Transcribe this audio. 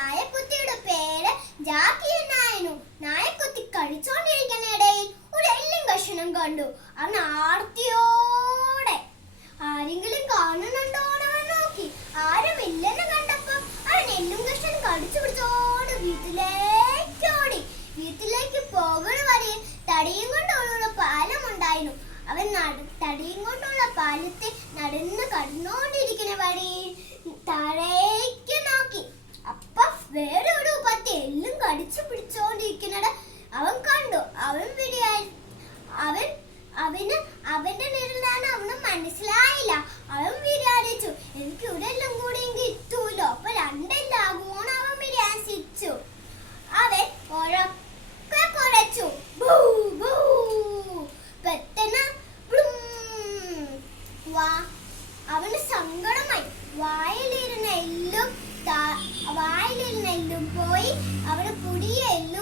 നായക്കുത്തിയുടെ പേര് ജാക്കിയ നായനു. നായക്കുത്തി കഴിച്ചോണ്ടിരിക്കുന്നതിടയിൽ ഒരു എല്ലും കഷണം കണ്ടു. അന്ന് ആർത്തിയോടെ ആരെങ്കിലും കാണുന്നുണ്ടോ അവൻ നോക്കി. ആരുമില്ലെന്ന് കണ്ടപ്പോ അവൻ എല്ലും കഷണം കടിച്ചു പിടിച്ചോട് വീട്ടിലേക്ക് ഓടി. വീട്ടിലേക്ക് പോകുന്ന വരെ തടിയും കൊണ്ടുള്ള പാലം ഉണ്ടായിരുന്നു. അവൻ തടിയും കൊണ്ടുള്ള പാലത്തെ നടന്ന് കടന്നു അപ്പൊ ഒരു പത്തി എല്ലും കടിച്ചു പിടിച്ചോണ്ടിരിക്കുന്നത് അവൻ കണ്ടു. അവൻ വിടിയായി അവൻ അവന് അവന്റെ നിഴലാണ് അവന് മനസ്സിലായില്ല. അവൻ വിചാരിച്ചു എനിക്ക് ഇവിടെ എല്ലാം കൂടി കിട്ടൂലോ അപ്പൊ രണ്ടെല്ലാകുമോന്ന് അവൻ വിചാരിച്ചു. അവൻ ഉറക്കെ കുറച്ചു. പെട്ടെന്ന്. വാ- അവന് സങ്കടമായി. വായിലിരുന്ന എല്ലും വായിലിരുന്ന പോയി. അവിടെ എല്ലും